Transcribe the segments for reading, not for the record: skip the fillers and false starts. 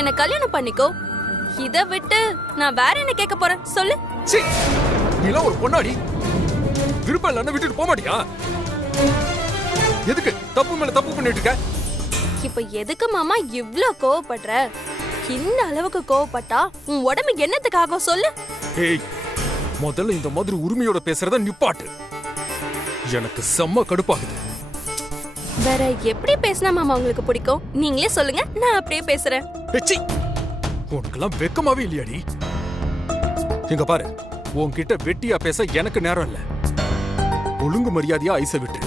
என்ன கல்யாணம் பண்ணிக்கோ. இத விட்டு நான் வேற என்ன கேட்க போறேன் சொல்லு. நீலாம் ஒரு பொண்ணாடி, விருப்பம் இல்லைன்னு விட்டுட்டு போக மாட்டியா? எதுக்கு தப்பு மேல தப்பு பண்ணிட்டு இருக்க? இப்ப எதுக்கு மாமா இவ்ளோ கோவப்படுற? இந்த அளவுக்கு கோவப்பட்டா உன் உடம்பு என்னத்துக்காக சொல்லு. ஏய், முதல்ல இந்த மாதிரி உரிமையோட பேசுறத நிப்பாட்டு. எனக்கு செம்ம கடுப்பாகுது. வேற எப்படி பேசினா மாமா உங்களுக்கு பிடிக்கும்? நீங்களே சொல்லுங்க, நான் அப்படியே பேசுறேன். உனக்கெல்லாம் வெக்கமாவே இல்லையாடி? இங்க பாரு, உன்கிட்ட வெட்டியா பேச எனக்கு நேரம் இல்ல. ஒழுங்கு மரியாதையா ஐச விட்டு,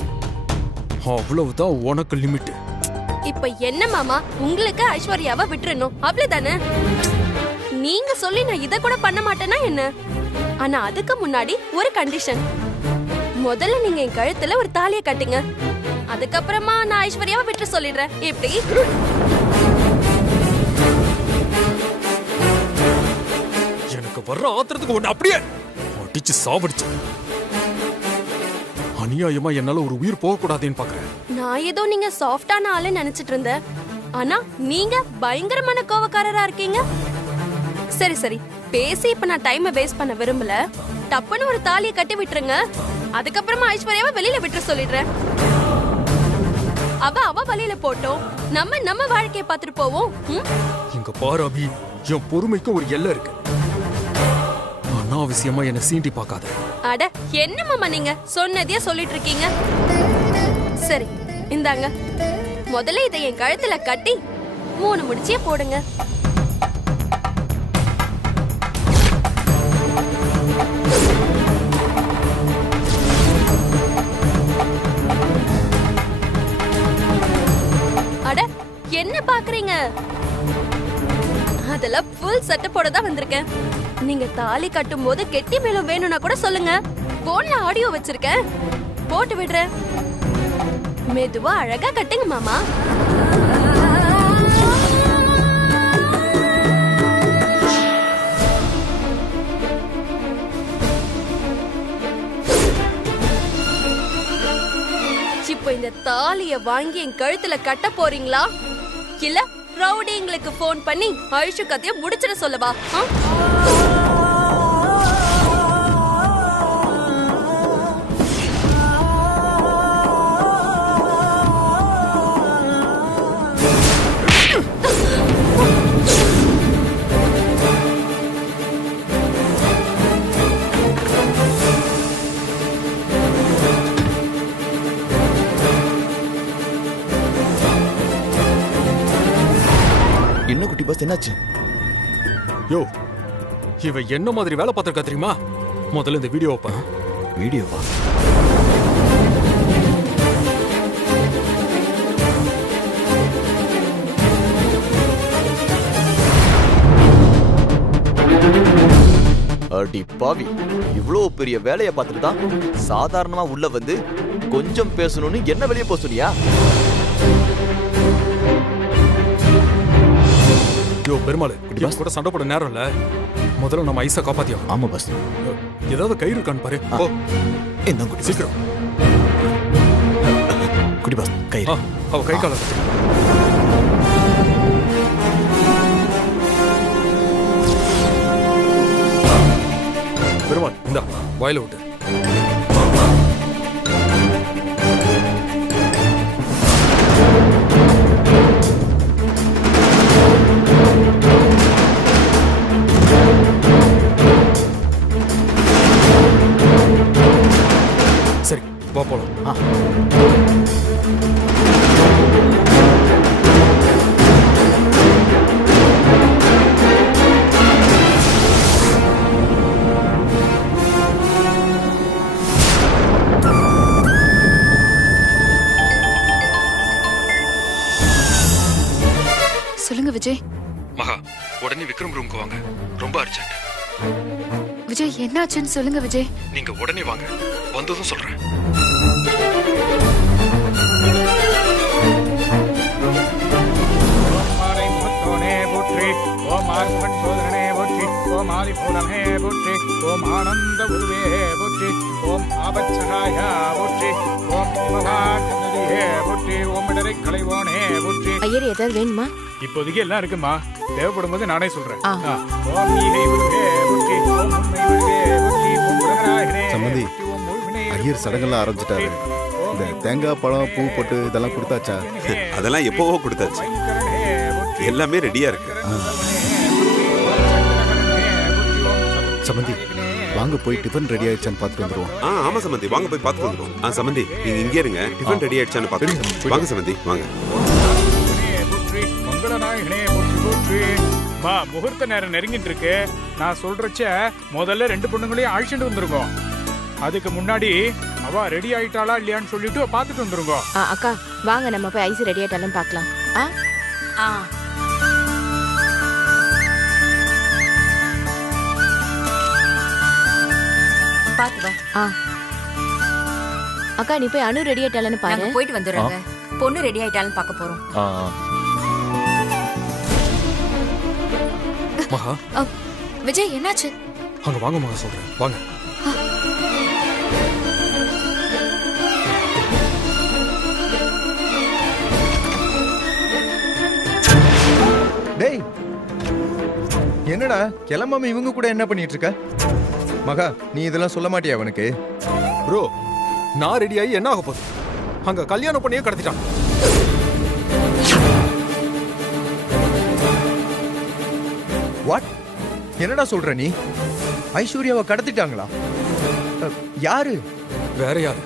அவ்வளவுதான் உனக்கு லிமிட். இப்ப என்ன மாமா, உங்களுக்கு ஐஸ்வர்யாவை விட்டுறணும் அவ்வளவுதானே? நீங்க சொல்லி நான் இத கூட பண்ண மாட்டேன்னா என்ன? ஆனா அதுக்கு முன்னாடி ஒரு கண்டிஷன். முதல்ல நீங்க என் கழுத்துல ஒரு தாலியை கட்டுங்க, அதுக்கப்புறமா நான் ஐஸ்வர்யாவை விட்டு சொல்லிடுறேன். எப்படி? எனக்கு வர்ற ஆத்திரத்துக்கு ஒண்ணு அப்படியே அடிச்சு சாவடிச்சு. அநியாயமா என்னால ஒரு உயிர் போக கூடாதுன்னு பாக்குறேன். நான் ஏதோ நீங்க சாஃப்டான ஆளு நினைச்சிட்டு இருந்தேன், ஆனா நீங்க பயங்கரமான கோவக்காரரா இருக்கீங்க. சரி சரி, பேசி இப்ப நான் டைமை வேஸ்ட் பண்ண விரும்பல. டப்புன்னு ஒரு தாலியை கட்டி விட்டுருங்க, அதுக்கப்புறமா ஐஸ்வர்யாவை வெளியில விட்டு சொல்லிடுறேன். அவ வழியில போட்டோம், நம்ம வாழ்க்கையை பார்த்துட்டு போவோம். இங்க பாரு அபி, என் பொறுமைக்கு ஒரு எல்லை இருக்கு. அனாவசியமா என்ன சீண்டி பார்க்காத. அட என்ன மாமா, நீங்க சொன்னதையே சொல்லிட்டு இருக்கீங்க. சரி இந்தாங்க, முதல்ல இதை என் கழுத்துல கட்டி 3 முடிச்சியே போடுங்க. அட என்ன பாக்குறீங்க? அதெல்லாம் ஃபுல் செட்டப்போட தான் வந்திருக்கேன். நீங்க தாலி கட்டும் போது கெட்டி மேலும் வேணும்னா கூட சொல்லுங்க, போன்ல ஆடியோ வச்சிருக்கேன், போட்டு விடுறேன். மெதுவா அழகா கட்டுங்க மாமா. இப்போ இந்த தாலிய வாங்கி என் கழுத்துல கட்ட போறீங்களா, இல்ல ரவுடிங்களுக்கு போன் பண்ணி ஐஷு கதைய முடிச்சிட சொல்லவா? என்ன குட்டி பாஸ், என்னாச்சு? யோ, இவ என்ன மாதிரி வேலை பார்த்திருக்கா தெரியுமா? முதல்ல இந்த வீடியோவை பாரு. வீடியோவா? அடி பாவி, இவ்வளவு பெரிய வேலையை பார்த்துட்டு தான் சாதாரணமா உள்ள வந்து கொஞ்சம் பேசணும்னு என்ன வெளியே போக சொன்னியா? யோ பெருமாள், கூட சண்டை போட நேரம் இல்ல. முதல்ல நம்ம ஐஸா காப்பாத்தியா? ஆமா பாஸ். ஏதாவது கயிறு இருக்கான்னு பாரு. என்ன குட்டி, சீக்கிரம் குட்டி பாஸ், கயிறு. அவ கை கால பெருமாள், இந்தா வாயில விட்டு. சரி வா போலாம். சொல்லுங்க விஜய். மகா, உடனே விக்ரம் ரூமுக்கு வாங்க, ரொம்ப அர்ஜென்ட். விஜய் என்னாச்சுன்னு சொல்லுங்க விஜய். நீங்க உடனே வாங்க, வந்ததும் சொல்றேன். ஓம் ஆதிபூலமே போற்றி, ஓம் ஆனந்த உருவே போற்றி, ஓம் ஆபத்சகாய போற்றி, ஓம் இமவாக்கநதியே போற்றி, ஓம் இடரை களைவோனே போற்றி. ஐயர் ஏதாவது வேணுமா? இப்போதைக்கு எல்லாம் இருக்குமா, தேவைப்படும் போது நானே சொல்றேன். ஆ. ஓம் ஈகை உருவே போற்றி, ஓம் உண்மை உருவே போற்றி, ஓம் உலகநாயகனே சம்மந்தி, போற்றி, ஓம் முழுவினை ஐயர் சடங்கெல்லாம் ஆரம்பிச்சிட்டாரு. இந்த தேங்காய் பழம் பூ போட்டு இதெல்லாம் கொடுத்தாச்சா? அதெல்லாம் எப்போவோ கொடுத்தாச்சு, எல்லாமே ரெடியா இருக்கு. சம்மந்தி, வாங்க போய் டிஃபன் ரெடி ஆயிடுச்சான்னு பார்த்துட்டு வந்துருவோம். ஆமா சம்பந்தி, வாங்க போய் பார்த்துட்டு வந்துருவோம். சம்பந்தி நீங்க இங்கே இருங்க, டிஃபன் ரெடி ஆயிடுச்சான்னு பார்த்துட்டு வாங்க சம்பந்தி, வாங்க. மங்களநாயகனே போற்றி போற்றி. மா, முகூர்த்த நேரம் நெருங்கிட்டு இருக்கு. நான் சொல்றச்ச முதல்ல 2 பொண்ணுங்களையும் அழிச்சுட்டு வந்துருக்கோம். அதுக்கு முன்னாடி அவ ரெடி ஆயிட்டாளா இல்லையான்னு சொல்லிட்டு பார்த்துட்டு வந்துருங்க. அக்கா வாங்க நம்ம போய் ஐஸ் ரெடி ஆயிட்டாலும் பார்க்கலாம். பாத்து வா. அக்கா நீ போய் அனு ரெடி ஆயிட்டாலன்னு பாரு. நாங்க போயிட்டு வந்துடுறோங்க. பொண்ணு ரெடி ஆயிட்டாலும் பார்க்க போறோம். மகா, விஜய் என்னாச்சு? அங்க வாங்க மகா, சொல்றேன் வாங்க. டேய், என்னடா கிளம்பாம இவங்க கூட என்ன பண்ணிட்டு இருக்க? மகா, நீ இதெல்லாம் சொல்ல மாட்டியா அவனுக்கு? ப்ரோ, நான் ரெடி ஆகி என்ன ஆக போகுது? அங்க கல்யாணம் பண்ணியே கடத்திட்டான். வாட்? என்னடா சொல்ற நீ? ஐஸ்வர்யாவை கடத்திட்டாங்களா? யாரு? வேற யாரு?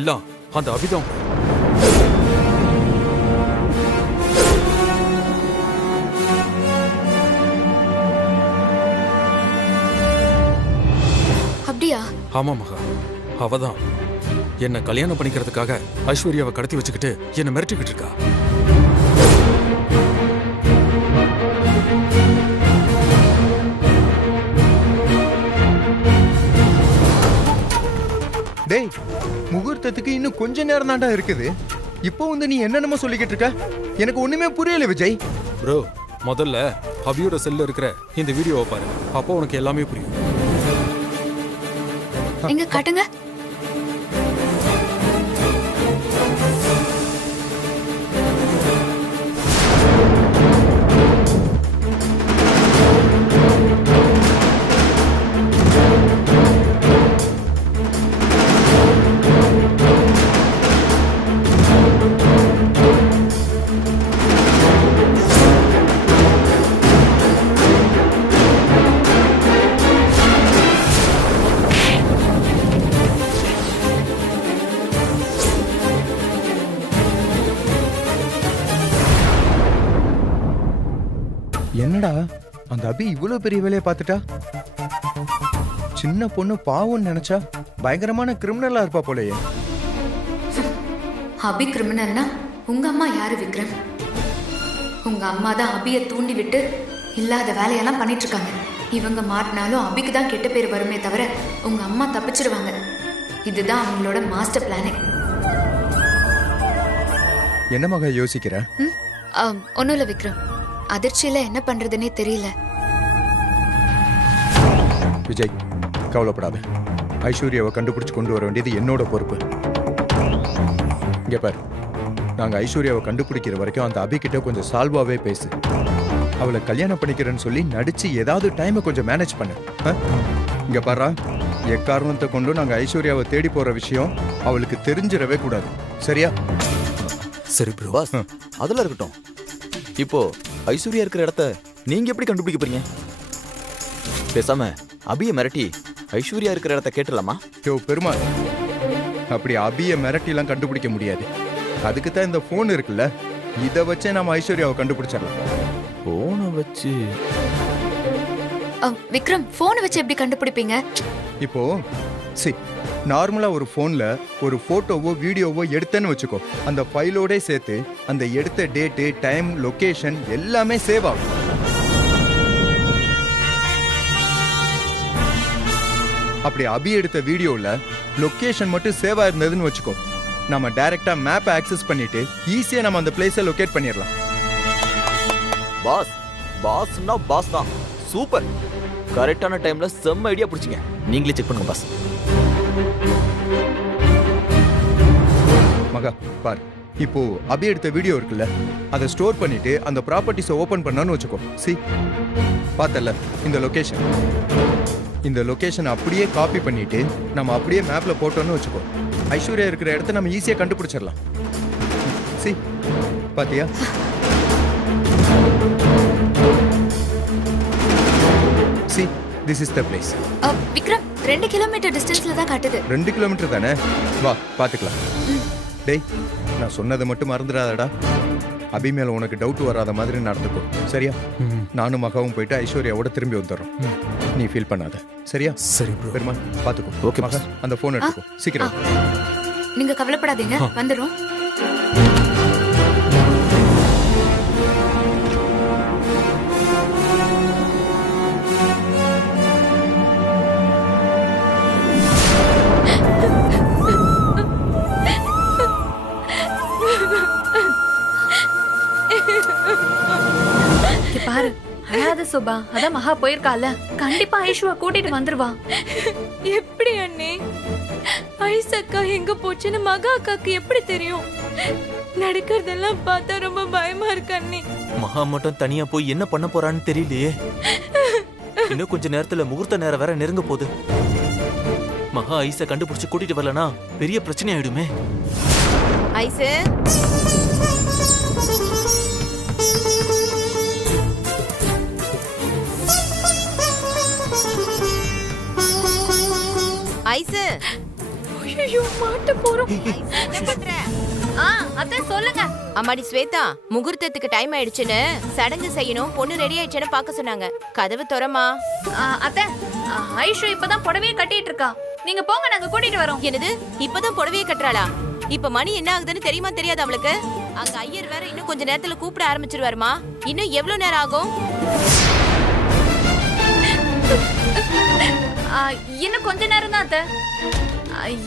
எல்லாம் அந்த அபிதான். அப்படியா? ஆமா மகா, அவதான் என்ன கல்யாணம் பண்ணிக்கிறதுக்காக ஐஸ்வர்யாவை கடத்தி வச்சுக்கிட்டு என்ன மிரட்டிக்கிட்டு இருக்கா. டேய், முகூர்த்தத்துக்கு இன்னும் கொஞ்ச நேரம் தான்டா இருக்குது. இப்போ வந்து நீ என்னென்னமோ சொல்லிக்கிட்டு இருக்க? எனக்கு ஒண்ணுமே புரியல விஜய். ப்ரோ, முதல்ல அபியோட செல்ல இருக்கிற இந்த வீடியோவை பாரு, அப்போ உனக்கு எல்லாமே புரியும். எங்க காட்டுங்க. என்னடா அந்த அபி இவ்வளவு பெரிய வேலையை பார்த்துட்டா? சின்ன பொண்ணு பாவம்னு நினைச்சா பயங்கரமான கிரிமினலா இருப்பா போலயே. அபி கிரிமினல்னா உங்க அம்மா யாரு விக்ரம்? உங்க அம்மா தான் அபியை தூண்டி விட்டு இல்லாத வேலையெல்லாம் பண்ணிட்டு இருக்காங்க. இவங்க மாட்டினாலும் அபிக்கு தான் கெட்ட பேர் வருமே தவிர உங்க அம்மா தப்பிச்சிருவாங்க. இதுதான் அவங்களோட மாஸ்டர் பிளானே. என்ன மகா யோசிக்கிற? ஒன்னும் இல்ல விக்ரம், அதிர்ச்சியில என்ன பண்றதுன்னே தெரியல. விஜய், கவலைப்படாத. ஐஸ்வர்யாவை கண்டுபிடிச்சு கொண்டு வர வேண்டியது என்னோட பொறுப்பு. இங்க பாரு, நாங்க ஐஸ்வர்யாவை கண்டுபிடிக்கிற வரைக்கும் அந்த அபி கிட்ட கொஞ்சம் சால்வாவே பேசு. அவளை கல்யாணம் பண்ணிக்கிறேன்னு சொல்லி நடிச்சு ஏதாவது டைமை கொஞ்சம் மேனேஜ் பண்ணு. இங்க பாரு, எக்காரணத்தை கொண்டு நாங்க ஐஸ்வர்யாவை தேடி போற விஷயம் அவளுக்கு தெரிஞ்சிடவே கூடாது. சரியா? சரி ப்ரோ. பாஸ், அதெல்லாம் இருக்கட்டும். இப்போ ஐஸ்வர்யா இருக்கிற இடத்த நீங்க எப்படி கண்டுபிடிக்க போறீங்க? பேசாம அபியை மிரட்டி ஐஸ்வர்யா இருக்கிற இடத்த கேட்டுலாமா? யோ பெருமாள், அப்படி அபியை மிரட்டிலாம் கண்டுபிடிக்க முடியாது. அதுக்கு தான் இந்த போன் இருக்குல்ல, இதை வச்சே நம்ம ஐஸ்வர்யாவை கண்டுபிடிச்சிடலாம். போனை வச்சு? விக்ரம், போனை வச்சு எப்படி கண்டுபிடிப்பீங்க? இப்போ நார்மலா ஒரு போன்ல ஒரு போட்டோவோ வீடியோவோ எடுத்தேன்னு வச்சுக்கோ, அந்த ஃபைலோட சேர்த்து அந்த எடுத்த டேட்டு, டைம், லொகேஷன் எல்லாமே சேவ் ஆகும். அப்படி அபி எடுத்த வீடியோல லொகேஷன் மட்டும் சேவ் ஆயிருந்ததுன்னு வச்சுக்கோ, நம்ம டைரக்டா மேப் ஆக்சஸ் பண்ணிட்டு ஈஸியா நம்ம அந்த பிளேஸை லொகேட் பண்ணிடலாம். பாஸ்னா பாஸ் தான். சூப்பர். கரெக்டான டைம்ல செம்ம ஐடியா பிடிச்சிங்க. நீங்களே செக் பண்ணுங்க பாஸ். மகா பார், இப்போ அபி எடுத்த வீடியோ இருக்குல்ல, அதை ஸ்டோர் பண்ணிட்டு அந்த ப்ராப்பர்ட்டிஸை ஓபன் பண்ணான்னு வச்சுக்கோ. சி பார்த்தல இந்த லொகேஷன், இந்த லொகேஷனை அப்படியே காப்பி பண்ணிட்டு நம்ம அப்படியே மேப்ல போட்டோம்னு வச்சுக்கோ. ஐஸ்வர்யா இருக்கிற இடத்த நம்ம ஈஸியா கண்டுபிடிச்சிடலாம். சி பாத்தியா? See this is the place. Vikram 2 kilometre டிஸ்டன்ஸ்ல தான் காட்டுது. 2 கிலோமீட்டர் தானே? வா பாத்துக்கலாம். டேய், நான் சொன்னதை மட்டும் மறந்துடாதடா. அபி மேல உனக்கு டவுட் வராத மாதிரி நடந்துக்கோ, சரியா? நானும் மகாவும் போயிட்டு ஐஸ்வர்யாவோட திரும்பி வந்துடுறோம். நீ ஃபீல் பண்ணாத, சரியா? சரி ப்ரோ. பெருமாள் பாத்துக்கோ. ஓகே மகா, அந்த போன் எடுத்துக்கோ சீக்கிரம். நீங்க கவலைப்படாதீங்க, வந்துரும். பாரு, அழாத சுபா. அதான் மகா போயிருக்கால, கண்டிப்பா ஐஷுவா கூட்டிட்டு வந்துருவா. எப்படி அண்ணே? ஐஸ் அக்கா எங்க போச்சுன்னு மகா அக்காக்கு எப்படி தெரியும்? நடக்கிறதெல்லாம் பார்த்தா ரொம்ப பயமா இருக்கு அண்ணே. மகா மட்டும் தனியா போய் என்ன பண்ண போறான்னு தெரியலையே. இன்னும் கொஞ்ச நேரத்துல முகூர்த்த நேரம் வேற நெருங்க போகுது. மகா ஐஸை கண்டுபிடிச்சு கூட்டிட்டு வரலனா பெரிய பிரச்சனை ஆயிடுமே. ஐஸ் ஐஸ், ஐயோ மாட்ட போறோம். என்ன பண்ற? அத்தை சொல்லுங்க. அம்மாடி ஸ்வேதா, முகூர்த்தத்துக்கு டைம் ஆயிடுச்சுன்னு சடங்கு செய்யணும், பொண்ணு ரெடி ஆயிடுச்சுன்னு பார்க்க சொன்னாங்க. கதவு திறமா. அத்தை, ஐஷு இப்பதான் புடவையே கட்டிட்டு இருக்கா. நீங்க போங்க, நாங்க கூட்டிட்டு வரோம். என்னது, இப்பதான் புடவையே கட்டுறாளா? இப்ப மணி என்ன ஆகுதுன்னு தெரியுமா தெரியாது அவளுக்கு? அங்க ஐயர் வேற இன்னும் கொஞ்ச நேரத்துல கூப்பிட ஆரம்பிச்சிருவாருமா. இன்னும் எவ்வளவு நேரம் ஆகும்? இன்னும் கொஞ்ச நேரம் தான் அத்தை.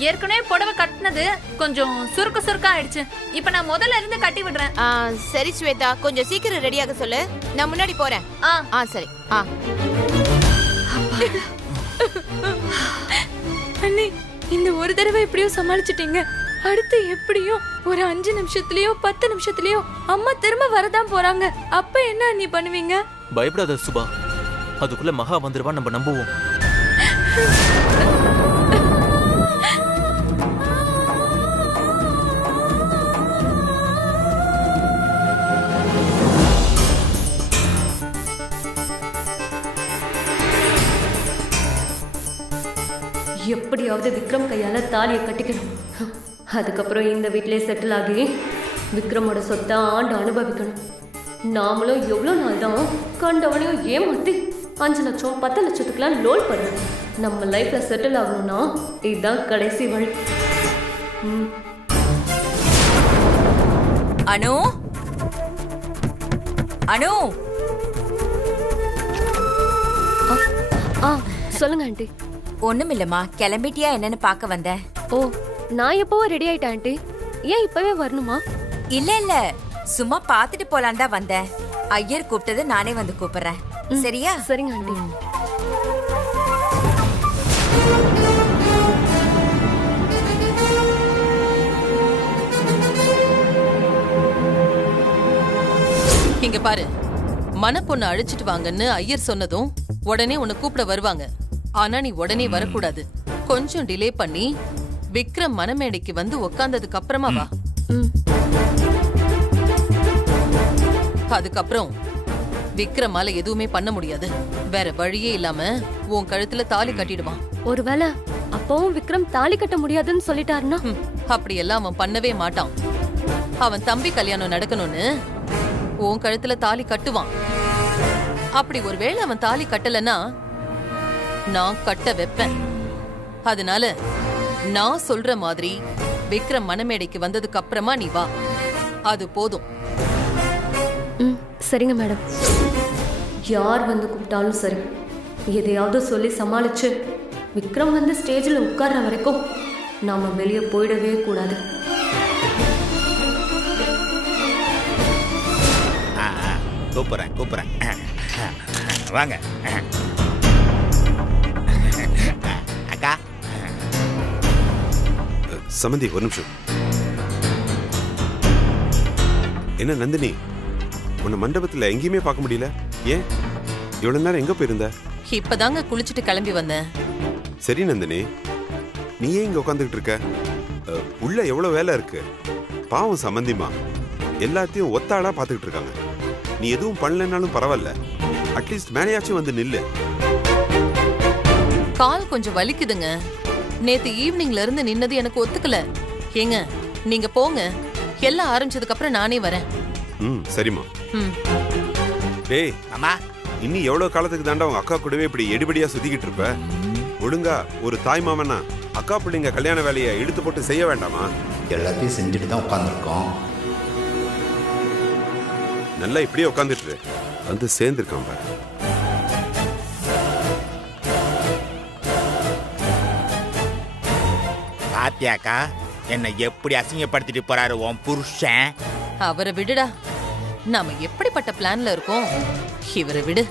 ஏற்கனவே புடவை கட்டினது கொஞ்சம் சுருக்க ஆயிடுச்சு. இப்ப நான் முதல்ல இருந்து கட்டி விடுறேன். சரி ஸ்வேதா, கொஞ்சம் சீக்கிரம் ரெடியாக சொல்லு, நான் முன்னாடி போறேன். சரி. அண்ணே, இந்த ஒரு தடவை எப்படியோ சமாளிச்சிட்டீங்க. அடுத்து எப்படியோ ஒரு 5 நிமிஷத்துலயோ 10 நிமிஷத்துலயோ அம்மா திரும்ப வரதான் போறாங்க. அப்ப என்ன அண்ணி பண்ணுவீங்க? பயப்படாத சுபா, அதுக்குள்ள மகா வந்துருவா, நம்ம நம்புவோம். எப்படியாவது விக்ரம் கையால தாலியை கட்டிக்கணும். அதுக்கப்புறம் இந்த வீட்டிலே செட்டில் ஆகி விக்ரமோட சொத்தை ஆண்டு அனுபவிக்கணும். நாமளும் எவ்வளோ நாள் தான் கண்டவனையும் ஏமாத்தி 5 லட்சம் 10 லட்சத்துக்குலாம் லோன் பண்ணுறோம். நம்ம லைஃப்ல செட்டில் ஆகணும்னா இதுதான் கடைசி வழி. அனு, அனு. சொல்லுங்க ஆண்டி. ஒண்ணுமில்லம்மா, கிளம்பிட்டியா என்னன்னு பார்க்க வந்தேன். ஓ, நான் எப்பவோ ரெடி ஆயிட்டேன் ஆண்டி. ஏன் இப்பவே வரணுமா? இல்ல சும்மா பாத்துட்டு போலான் தான் வந்தேன். ஐயர் கூப்பிட்டது நானே வந்து கூப்பிடுறேன். சரியா? சரிங்க ஆண்டி. இங்க பாரு, மனப்பொண்ணு அழைச்சிட்டு வாங்கன்னு ஐயர் சொன்னதும் உடனே உன்னை கூப்பிட வருவாங்க. ஆனா நீ உடனே வரக்கூடாது. கொஞ்சம் டிலே பண்ணி விக்ரம் மனமேடைக்கு வந்து உக்காந்ததுக்கு அப்புறமா வா. அதுக்கப்புறம் விக்ரமால எதுவுமே பண்ண முடியாது. வேற வழியே இல்லாம உன் கழுத்துல தாலி கட்டிடுவான். ஒருவேளை அப்பவும் விக்ரம் தாலி கட்ட முடியாதுன்னு சொல்லிட்டாருன்னா? அப்படி எல்லாம் அவன் பண்ணவே மாட்டான். அவன் தம்பி கல்யாணம் நடக்கணும்னு உன் கழுத்துல தாலி கட்டுவான். அப்படி ஒருவேளை அவன் தாலி கட்டலன்னா நான் கட்ட வைப்பேன். அதனால நான் சொல்ற மாதிரி விக்ரம் மனமேடைக்கு வந்ததுக்கு அப்புறமா நீ வா. அது போதும். சரிங்க மேடம். யார் வந்து கூப்பிட்டாலும் சரி, எதையாவது சொல்லி சமாளிச்சு விக்ரம் வந்து ஸ்டேஜில் உட்கார்ற வரைக்கும் நாம வெளியே போயிடவே கூடாது. கூப்பிடுறேன். வாங்க அக்கா. சமந்தி ஒரு நிமிஷம். என்ன நந்தினி, உன்னை மண்டபத்துல எங்கேயுமே பார்க்க முடியல, ஏன் இவ்வளவு நேரம் எங்க போயிருந்த? இப்பதாங்க குளிச்சுட்டு கிளம்பி வந்தேன். சரி நந்தினி, நீ ஏன் இங்க உட்காந்துக்கிட்டு இருக்க? உள்ள எவ்வளவு வேலை இருக்கு. பாவம் சம்பந்திமா, எல்லாத்தையும் ஒத்தாளா பாத்துக்கிட்டு இருக்காங்க. நீ எதுவும் பண்ணலனாலும் பரவாயில்ல, அட்லீஸ்ட் மேலேயாச்சும் வந்து நில்லு. கால் கொஞ்சம் வலிக்குதுங்க. நேத்து ஈவினிங்ல இருந்து நின்னது எனக்கு ஒத்துக்கல. ஏங்க நீங்க போங்க, எல்லாம் ஆரம்பிச்சதுக்கு அப்புறம் நானே வரேன். சரிம்மா. ம். டேய் அம்மா, இன்னி எவ்வளவு காலத்துக்கு தாண்டா உங்க அக்கா கூடவே இப்படி எடுபடியா சுத்திக்கிட்டு இருப்ப? ஒழுங்கா ஒரு தாய் மாமனா அக்கா பிள்ளைங்க கல்யாண வேலையை இழுத்து போட்டு செய்ய வேண்டாமா? எல்லாத்தையும் செஞ்சுட்டு தான் உட்காந்துருக்கோம். நல்லா இப்படியே உட்காந்துட்டு வந்து சேர்ந்துருக்கான் பாரு. பாத்தியாக்கா என்னை எப்படி அசிங்கப்படுத்திட்டு போறாரு உன் புருஷன். அவரை விடுடா, நாம எப்படிப்பட்ட பிளான்ல இருக்கோம். இவரை விடு.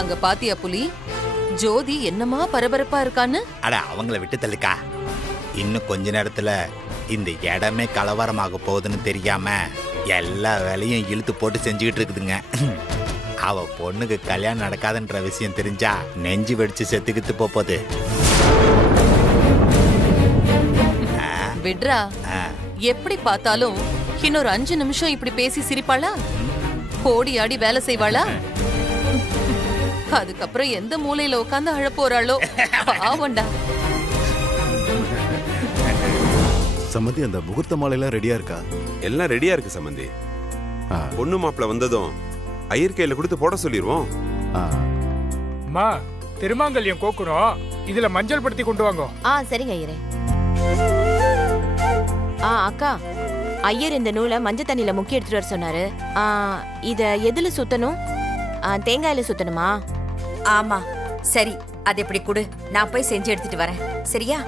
அங்க பாத்தியா புலி, ஜோதி என்னமா பரபரப்பா இருக்கான்னு? அட அவங்கள விட்டு தள்ளுக்கா. இன்னும் கொஞ்ச நேரத்துல இந்த இடமே கலவரமாக போகுதுன்னு தெரியாம எல்லா வேலையும் இழுத்து போட்டு செஞ்சுக்கிட்டு இருக்குதுங்க. அவ பொண்ணுக்கு கல்யாணம் நடக்காதுன்ற விஷயம் தெரிஞ்சா நெஞ்சு வெடிச்சு செத்துக்கிட்டு போகுது. விட்ரா, எப்படி பார்த்தாலும் இன்னொரு 5 நிமிஷம் இப்படி பேசி சிரிப்பாளா? ஓடி ஆடி வேலை செய்வாளா? அதுக்கப்புறம் எந்த மூலையில உட்காந்து அழ போறாளோ? பாவண்டா. சம்மந்தி, அந்த முகூர்த்த மாலையெல்லாம் ரெடியா இருக்கா? எல்லாம் ரெடியா இருக்கு சம்பந்தி. பொண்ணு மாப்பிள்ள வந்ததும் ஐயர் கையில கொடுத்து போட சொல்லிடுவோம். அம்மா, திருமாங்கல்யம் கோக்குறோம், இதுல மஞ்சள் படுத்தி கொண்டு வாங்க. சரிங்க ஐயரே. அக்கா, ஐயர் இந்த நூலை மஞ்சள் தண்ணியில முக்கி எடுத்துட்டு வர சொன்னாரு. இத எதுல சுத்தணும்? தேங்காயில சுத்தணுமா? ஆமா. சரி, அது எப்படி கொடு, நான் போய் செஞ்சு எடுத்துட்டு வரேன். சரியா?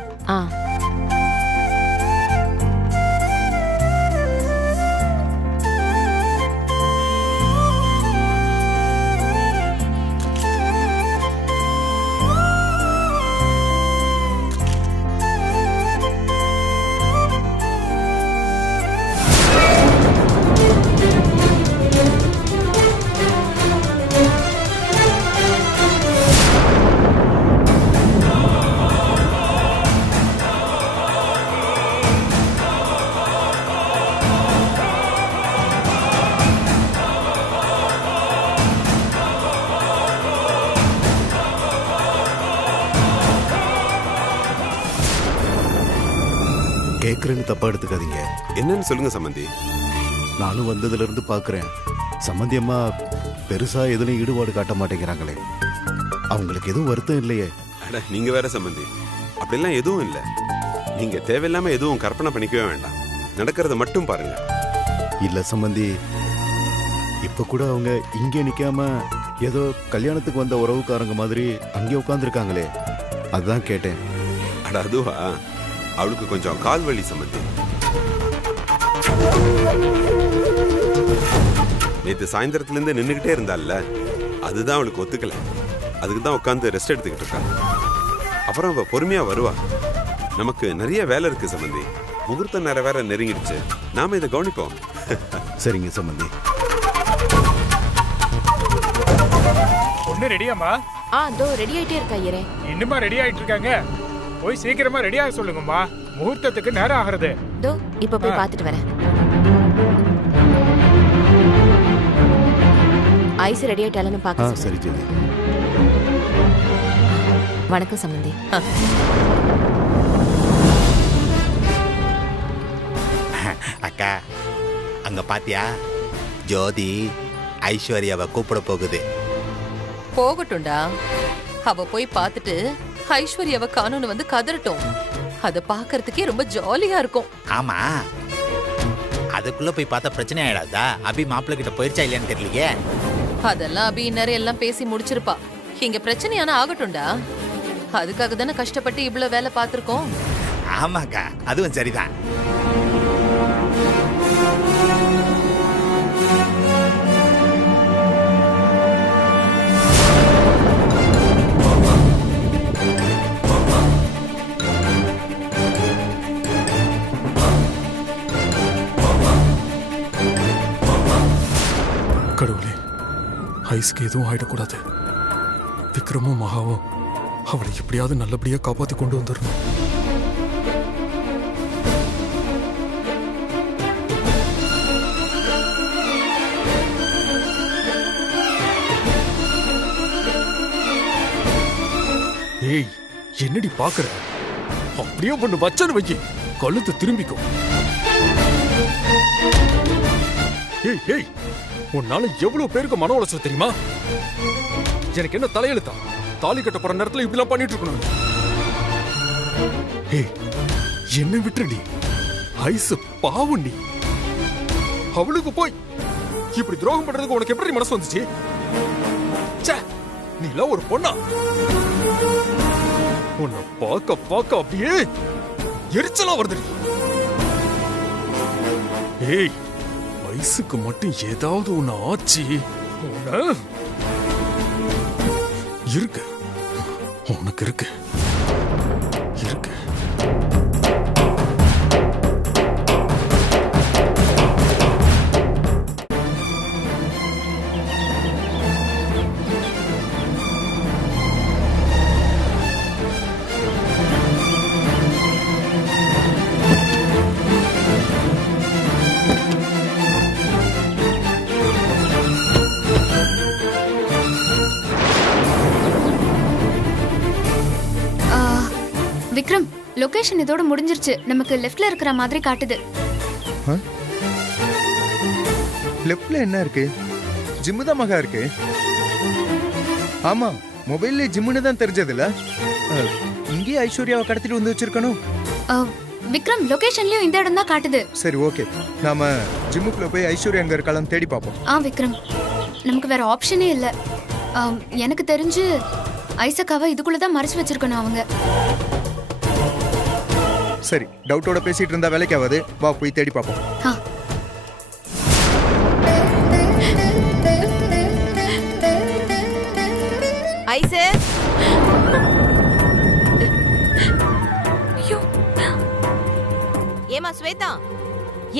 கேட்கறேன்னு தப்பா எடுத்துக்காதீங்க. என்னன்னு சொல்லுங்க சம்பந்தி. நானும் வந்ததுல இருந்து பாக்குறேன், சம்பந்தி அம்மா பெருசா எதுலையும் ஈடுபாடு காட்ட மாட்டேங்கிறாங்களே. அவங்களுக்கு எதுவும் வருத்தம் இல்லையே? அட நீங்க வேற சம்பந்தி, அப்படிலாம் எதுவும் இல்லை. நீங்க தேவையில்லாம எதுவும் கற்பனை பண்ணிக்கவே வேண்டாம், நடக்கிறத மட்டும் பாருங்க. இல்ல சம்பந்தி, இப்ப கூட அவங்க இங்கே நிக்காம ஏதோ கல்யாணத்துக்கு வந்த உறவுக்காரங்க மாதிரி அங்கே உட்கார்ந்துருக்காங்களே, அதுதான் கேட்டேன். அட அதுவா, அவளுக்கு கொஞ்சம் கால் வலி சம்பந்தி. நேற்று சாயந்தரத்துல இருந்து நின்றுகிட்டே இருந்தால, அதுதான் அவளுக்கு ஒத்துக்கல. அதுக்கு தான் உட்காந்து ரெஸ்ட் எடுத்துக்கிட்டு இருக்கா. அப்புறம் அவ பொறுமையா வருவா. நமக்கு நிறைய வேலை இருக்கு சம்பந்தி. முகூர்த்த நேரம் வேற நெருங்கிடுச்சு, நாம இதை கவனிப்போம். சரிங்க சம்பந்தி. பொண்ணு ரெடியாமா? ரெடி ஆயிட்டே இருக்கா ஐயரே. இன்னுமா ரெடி ஆயிட்டு இருக்காங்க? போய் சீக்கிரமா ரெடியாக சொல்லுங்கம்மா, முகூர்த்தத்துக்கு நேரம் ஆகிறது. இப்ப போய் பார்த்துட்டு வரேன். ஐஸ் ரெடி ஆயிட்டாலும் பார்க்க. சரி ஜோதி. வணக்கம் சம்பந்தி. அக்கா, அங்க பாத்தியா, ஜோதி ஐஸ்வர்யாவை கூப்பிட போகுது. போகட்டும்டா, அவ போய் பார்த்துட்டு ஐஸ்வர்யாவை காணோன்னு வந்து கதறட்டும். அத பாக்குறதுக்கே ரொம்ப ஜாலியா இருக்கும். ஆமா, அதுக்குள்ள போய் பார்த்தா பிரச்சனை ஆயிடாதா? அபி மாப்பிள்ள கிட்ட போயிருச்சா இல்லையான்னு தெரியலையே. அதெல்லாம் அபி இந்நேரம் எல்லாம் பேசி முடிச்சிருப்பா. இங்க பிரச்சனையான ஆகட்டும்டா, அதுக்காக தானே கஷ்டப்பட்டு இவ்வளவு வேலை பார்த்திருக்கோம். ஆமாக்கா, அதுவும் சரிதான். கடவுளே, ஐஸ்க்கு எதுவும் ஆயிடக்கூடாது. விக்ரமும் மகாவும் அவளை எப்படியாவது நல்லபடியா காப்பாத்தி கொண்டு வந்துடணும். ஏய், என்னடி பாக்குற? அப்படியே ஒண்ணு வச்சனு வைக்கி, கழுத்து திரும்பிக்கும். ஏய் ஏய், உன்னால எவ்வளவு பேருக்கு மன உளைச்சல் தெரியுமா? எனக்கு என்ன தலையெழுத்தா? தாலி கட்ட போற நேரத்துல இப்படிலாம் பண்ணிட்டு இருக்கணும். ஏய், என்ன விட்டுடி. ஐஸ் பாவம் நீ. அவளுக்கு போய் இப்படி துரோகம் பண்றதுக்கு உனக்கு எப்படி மனசு வந்துச்சு? நீ எல்லாம் ஒரு பொண்ணா? உன்னை பார்க்க பார்க்க அப்படியே எரிச்சலா வருது. ஏய், வயசுக்கு மட்டும் ஏதாவது ஒண்ணு ஆச்சு இருக்கு, உனக்கு இருக்கு இருக்கு. விக்ரம், லொகேஷன் இதோட முடிஞ்சிருச்சு. நமக்கு லெஃப்ட்ல இருக்கிற மாதிரி காட்டுது. லெஃப்ட்ல என்ன இருக்கு? ஜிம்மு தான் மகா இருக்கு. ஆமா, மொபைல்ல ஜிம்முன்னு தான் தெரிஞ்சதுல. இங்கே ஐஸ்வர்யாவை கடத்திட்டு வந்து வச்சிருக்கணும். விக்ரம், லொகேஷன்லயும் இந்த இடம் தான் காட்டுது. சரி, ஓகே. நாம ஜிம்முக்குள்ள போய் ஐஸ்வர்யா எங்க இருக்கலாம் தேடி பார்ப்போம். விக்ரம், நமக்கு வேற ஆப்ஷனே இல்ல. எனக்கு தெரிஞ்சு ஐசக்காவை இதுக்குள்ளதான் மறைச்சு வச்சிருக்கணும் அவங்க. சரி, டவுட்டோட பேசிட்டு இருந்தா வேலைக்கு ஆகாது. வா போய் தேடி பார்ப்போம். ஐசு, ஏமா ஸ்வேதா,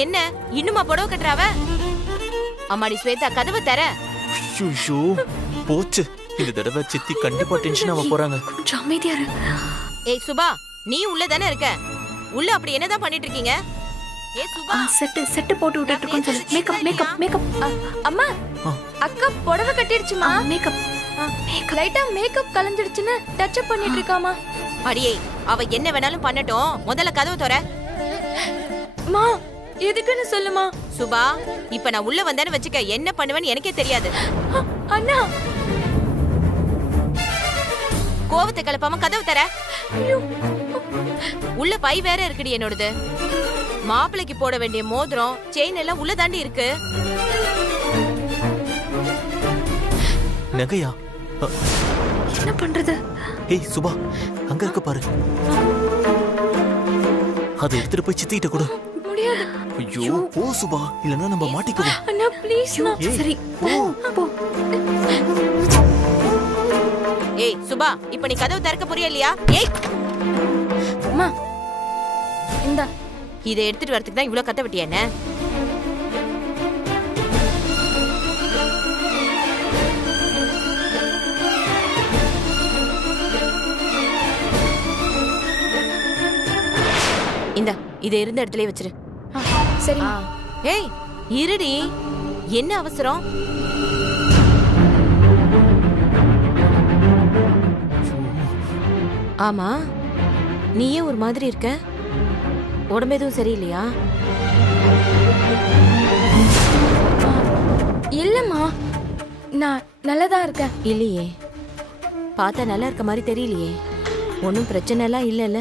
என்ன இன்னுமா புடவை கட்டுறாவ? அம்மாடி ஸ்வேதா, கதவை தர. ஐயோ, போச்சு. இந்த தடவை சித்தி கண்டிப்பா டென்ஷன் ஆக போறாங்க. கொஞ்சம் அமைதியா இரு. ஏய் சுபா, நீ உள்ள தானே இருக்க? உள்ள அப்படி என்னதான் பண்ணிட்டு இருக்கீங்க? ஏய் சுபா, செட் போட்டு விட்டுட்டு இருக்கோம். சொல்லு. மேக்கப். அம்மா, அக்கா புடவை கட்டிடுச்சுமா. மேக்கப் லைட்டா மேக்கப் கலஞ்சிடுச்சுன்னு டச் அப் பண்ணிட்டு இருக்காமா. அடியே, அவ என்ன வேணாலும் பண்ணட்டும், முதல்ல கதவு தர. மா, எதுக்குன்னு சொல்லுமா. சுபா, இப்ப நான் உள்ள வந்தேன்னு வச்சுக்க, என்ன பண்ணுவேன்னு எனக்கே தெரியாது. அண்ணா, கோவத்தை கலப்பாம கதவு தர. உள்ள பை வேற இருக்குடி என்னோடது. மாப்பிளைக்கு போட வேண்டிய மோதிரம், செயின் எல்லாம் உள்ள தாண்டி இருக்கு. நகையா? என்ன பண்றது? ஏய் சுபா, அங்க இருக்கு பாரு. அதை எடுத்துட்டு போய் சித்திக்கிட்ட கொடு. முடியாது. ஐயோ, போ சுபா, இல்லனா நம்ம மாட்டிக்குவோம். அண்ணா ப்ளீஸ். சரி, போ. ஏய் சுபா, இப்ப நீ கதவு திறக்க போறியா இல்லையா? ஏய் அம்மா, இந்த இதை எடுத்துட்டு வரதுக்கு தான் இவ்வளவு கத்த விட்டியா என்ன? இந்த இதை இருந்த இடத்துல வச்சிரு. சரி. ஏய் இருடி, என்ன அவசரம்? ஆமா, நீயே ஒரு மாதிரி இருக்க. உடம்பு எதுவும் சரியில்லையா? இல்லம்மா, நான் நல்லதா இருக்கேன். இல்லையே, பார்த்தா நல்லா இருக்க மாதிரி தெரியலையே. ஒன்றும் பிரச்சனை எல்லாம் இல்லைல்ல?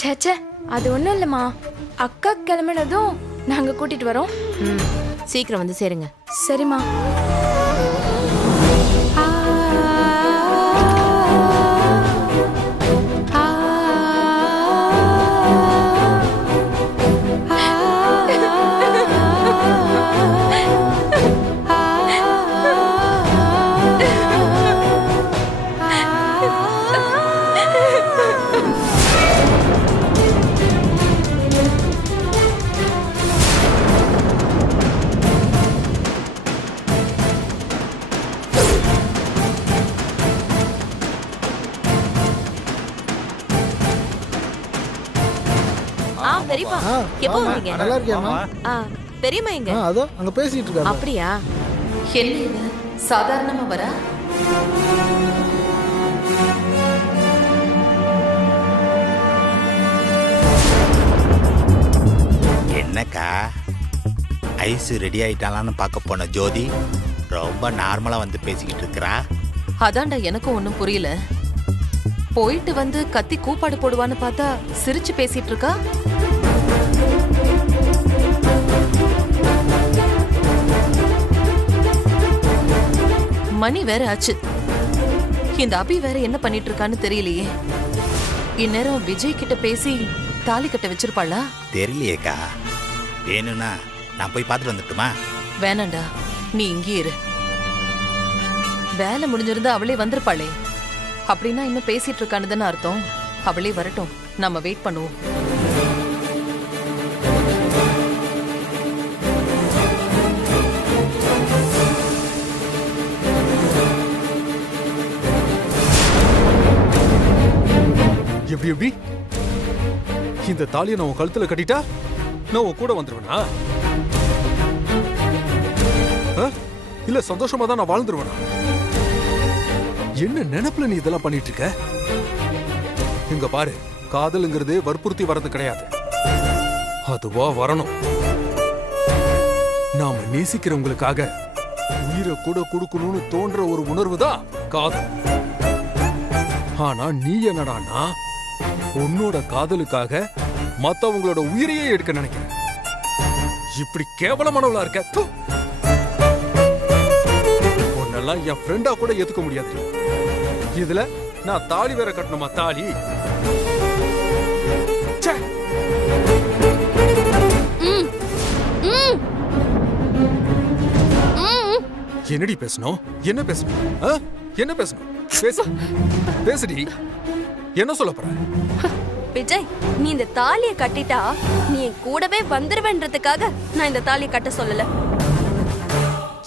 சேச்சே, அது ஒன்றும் இல்லைம்மா. அக்கா கிளம்பினதும் நாங்கள் கூட்டிட்டு வரோம். சீக்கிரம் வந்து சேருங்க. சரிம்மா. பெரியப்பா எப்போ வந்தீங்க? நல்லா இருக்கியாமா? பெரியம்மா எங்க? அதோ அங்க பேசிட்டு இருக்காங்க. அப்படியா? என்ன இது சாதாரணமா வரா? என்னக்கா ஐஸ் ரெடி ஆயிட்டாலான்னு பார்க்க போன ஜோதி ரொம்ப நார்மலா வந்து பேசிக்கிட்டு இருக்கிறா. அதான்டா எனக்கும் ஒண்ணும் புரியல. போயிட்டு வந்து கத்தி கூப்பாடு போடுவான்னு பார்த்தா சிரிச்சு பேசிட்டு இருக்கா. மணி வேற ஆச்சு. இந்த அபி வேற என்ன பண்ணிட்டு இருக்கான்னு தெரியலையே. இந்நேரம் விஜய் கிட்ட பேசி தாலி கட்ட வச்சிருப்பாளா? தெரியலையேக்கா. வேணும்னா நான் போய் பார்த்துட்டு வந்துட்டுமா? வேணாண்டா, நீ இங்கே இரு. வேலை முடிஞ்சிருந்தா அவளே வந்திருப்பாளே. அப்படின்னா இன்னும் பேசிட்டு இருக்கான்னு தானே அர்த்தம். அவளே வரட்டும், நம்ம வெயிட் பண்ணுவோம். எப்படி எப்படி இந்த தாலியை நான் உன் கழுத்துல கட்டிட்டா நான் உன் கூட வந்துருவேனா? இல்ல சந்தோஷமா தான் நான் வாழ்ந்துருவேனா? என்ன நினைப்புல நீ இதெல்லாம் பண்ணிட்டு இருக்க? இங்க பாரு, காதலுங்கிறது வற்புறுத்தி வர்றது கிடையாது, அதுவா வரணும். நாம நேசிக்கிறவங்களுக்காக உயிரை கூட கொடுக்கணும்னு தோன்ற ஒரு உணர்வு தான் காதல். ஆனா நீ என்னடான்னா உன்னோட காதலுக்காக மத்தவங்களோட உயிரையே எடுக்க நினைக்கிற. இப்படி கேவலமானவளா இருக்க. உன்னெல்லாம் என் ஃப்ரெண்டா கூட ஏத்துக்க முடியாது. இதுல நான் தாலி வேற கட்டணுமா? தாலி என்னடி பேசணும்? என்ன பேசணும்? என்ன பேசணும்? பேசுடி. என்ன சொல்ல போற? விஜய், நீ இந்த தாலியை கட்டிட்டா நீ என் கூடவே வந்துருவேன்றதுக்காக நான் இந்த தாலியை கட்ட சொல்லல.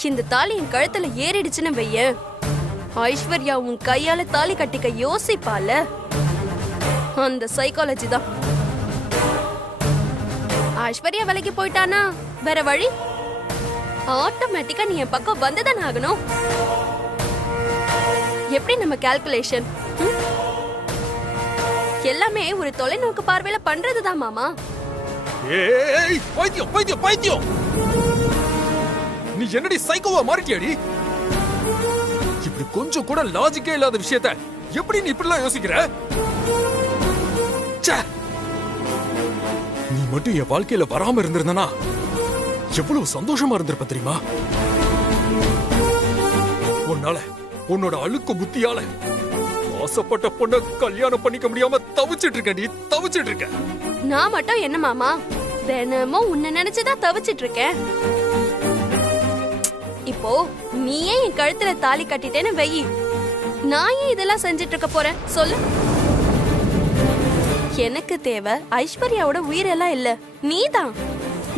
இந்த தாலி என் கழுத்துல ஏறிடுச்சுன்னு வைய, ஐஸ்வர்யா உன் கையால தாலி கட்டிக்க யோசிப்பால. அந்த சைக்காலஜி தான். ஐஸ்வர்யா வேலைக்கு போயிட்டானா வேற வழி, ஆட்டோமேட்டிக்கா நீ என் பக்கம் வந்துதானே ஆகணும். எப்படி நம்ம கால்குலேஷன் எல்லாமே ஒரு தொலைநோக்கு பார்வையில பண்றதுதான் மாமா. ஏய் பைத்தியம் பைத்தியம் பைத்தியம், நீ என்னடி சைக்கோவா மாறிட்டியாடி? இப்படி கொஞ்சம் கூட லாஜிக்கே இல்லாத விஷயத்தை எப்படி நீ இப்படிலாம் யோசிக்கிற? நீ மட்டும் என் வாழ்க்கையில வராம இருந்திருந்தனா எவ்வளவு சந்தோஷமா இருந்திருப்ப தெரியுமா? உன்னால, உன்னோட அழுக்கு புத்தியால ஆசைப்பட்ட பொண்ண கல்யாணம் பண்ணிக்க முடியாம தவிச்சிட்டு இருக்க. நீ தவிச்சிட்டு இருக்க. நான் மட்டும் என்ன மாமா, தினமும் உன்னை நினைச்சுதான் தவிச்சிட்டு இருக்கேன். இப்போ நீயே என் கழுத்துல தாலி கட்டிட்டேன்னு வெயி, நான் ஏன் இதெல்லாம் செஞ்சிட்டு இருக்க போறேன் சொல்லு? எனக்கு தேவை ஐஸ்வர்யாவோட உயிரெல்லாம் இல்ல, நீதான்.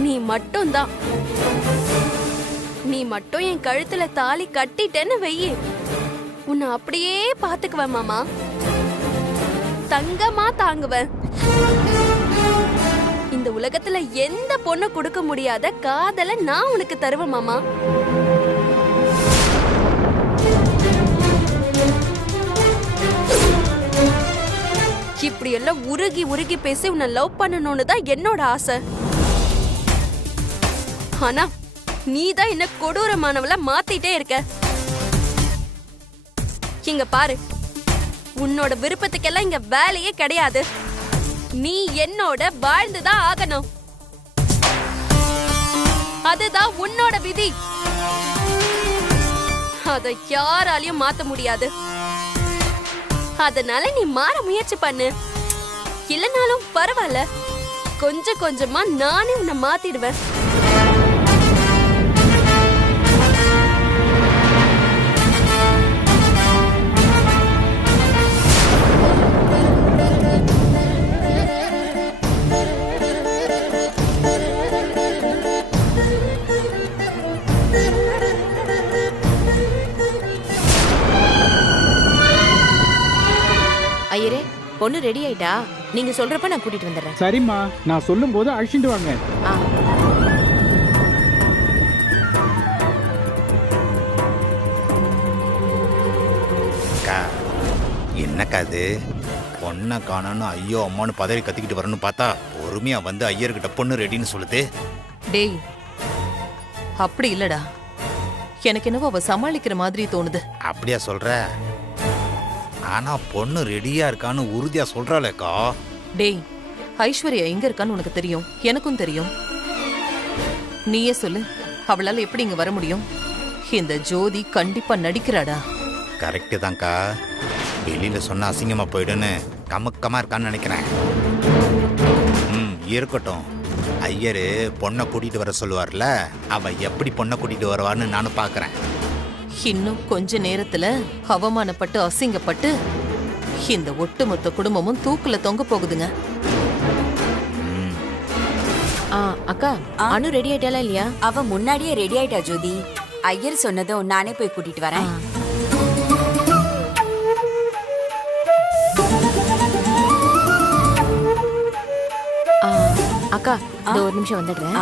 நீ மட்டும் தான். நீ மட்டும் என் கழுத்துல தாலி கட்டிட்டேன்னு வெயி, உன்னை அப்படியே பாத்துக்குவேன் மாமா. தங்கமா தாங்குவேன். இந்த உலகத்துல எந்த பொண்ணு கொடுக்க முடியாத காதலை நான் உனக்கு தருவேன் மாமா. இப்படி எல்லாம் உருகி உருகி பேசி உன்னை லவ் பண்ணணும்னு தான் என்னோட ஆசை. ஆனா நீதான் என்ன கொடூரமானவள மாத்திட்டே இருக்க. இங்க பாரு, உன்னோட விருப்பத்துக்கெல்லாம் இங்க வேலையே கிடையாது. நீ என்னோட வாழ்ந்துதான் ஆகணும். அதுதான் உன்னோட விதி. அதை யாராலையும் மாத்த முடியாது. அதனால நீ மாற முயற்சி பண்ணு. இல்லனாலும் பரவாயில்ல, கொஞ்சம் கொஞ்சமா நானே உன்னை மாத்திடுவேன். பொண்ணு ரெடி ஆயிட்டா நீங்க சொல்றப்ப நான் கூட்டிட்டு வந்துடுறேன். சரிம்மா, நான் சொல்லும் போது அழிச்சுட்டு வாங்க. அக்கா, என்னக்கா அது பொண்ணை காணோன்னு ஐயோ அம்மானு பதவி கத்திக்கிட்டு வரணும்னு பார்த்தா பொறுமையா வந்து ஐயர்கிட்ட பொண்ணு ரெடின்னு சொல்லுது. டேய், அப்படி இல்லடா, எனக்கு என்னவோ அவ சமாளிக்கிற மாதிரி தோணுது. அப்படியா சொல்ற? ஆனா பொண்ணு ரெடியா இருக்கான்னு உறுதியா சொல்றாளேக்கா. டேய், ஐஸ்வர்யா எங்க இருக்கான்னு உனக்கு தெரியும், எனக்கும் தெரியும். நீயே சொல்லு, அவளால எப்படி இங்க வர முடியும்? இந்த ஜோதி கண்டிப்பா நடிக்கிறாடா. கரெக்டு தான்க்கா. வெளியில சொன்ன அசிங்கமா போயிடுன்னு கமக்கமா இருக்கான்னு நினைக்கிறேன். இருக்கட்டும், ஐயரு பொண்ணை கூட்டிட்டு வர சொல்லுவார்ல, அவ எப்படி பொண்ணை கூட்டிட்டு வருவான்னு நானும் பாக்குறேன். இன்னும் கொஞ்ச நேரத்துல அவமானப்பட்டு அசிங்கப்பட்டு இந்த ஒட்டுமொத்த குடும்பமும் தூக்குல தொங்க போகுதுங்க. அக்கா, அனு ரெடி ஆயிட்டாளா இல்லையா? அவ முன்னாடியே ரெடி ஆயிட்டா ஜோதி. ஐயர் சொன்னதும் நானே போய் கூட்டிட்டு வரேன். அக்கா, ஒரு நிமிஷம் வந்துடுறேன்.